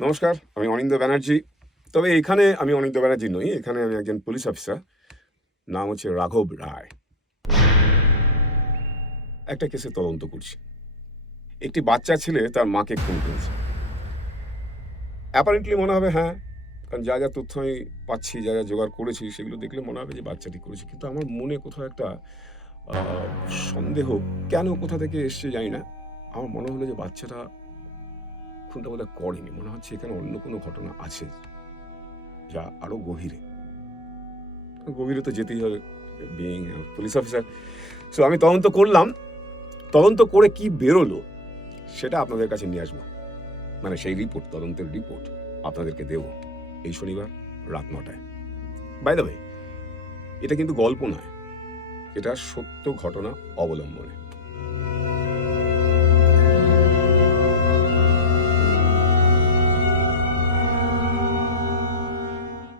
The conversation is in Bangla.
নমস্কার, আমি অনিন্দ ব্যানার্জি। তবে এখানে আমি অনিন্দ ব্যানার্জি নই, এখানে আমি একজন পুলিশ অফিসার। নাম হচ্ছে রাঘব রায়। একটা কেসে তদন্ত করছি। একটি বাচ্চা ছেলে তার মাকে খুন করেছে। অ্যাপারেন্টলি মনে হবে হ্যাঁ কারণ যা যা তথ্য আমি পাচ্ছি, যা যা জোগাড় করেছি, সেগুলো দেখলে মনে হবে যে বাচ্চাটি করেছে। কিন্তু আমার মনে কোথাও একটা সন্দেহ কেন কোথা থেকে এসছে জানি না। আমার মনে হলো যে বাচ্চাটা খুনটা বোধহয় করেনি। মনে হচ্ছে এখানে অন্য কোনো ঘটনা আছে যা আরও গভীরে। গভীরে তো যেতেই হবে বিং পুলিশ অফিসার সো আমি তদন্ত করলাম। তদন্ত করে কি বেরোলো সেটা আপনাদের কাছে নিয়ে আসব। মানে সেই রিপোর্ট তদন্তের রিপোর্ট আপনাদেরকে দেব এই শনিবার রাত নটায়। বাই দ্য এটা কিন্তু গল্প নয়, এটা সত্য ঘটনা অবলম্বনে।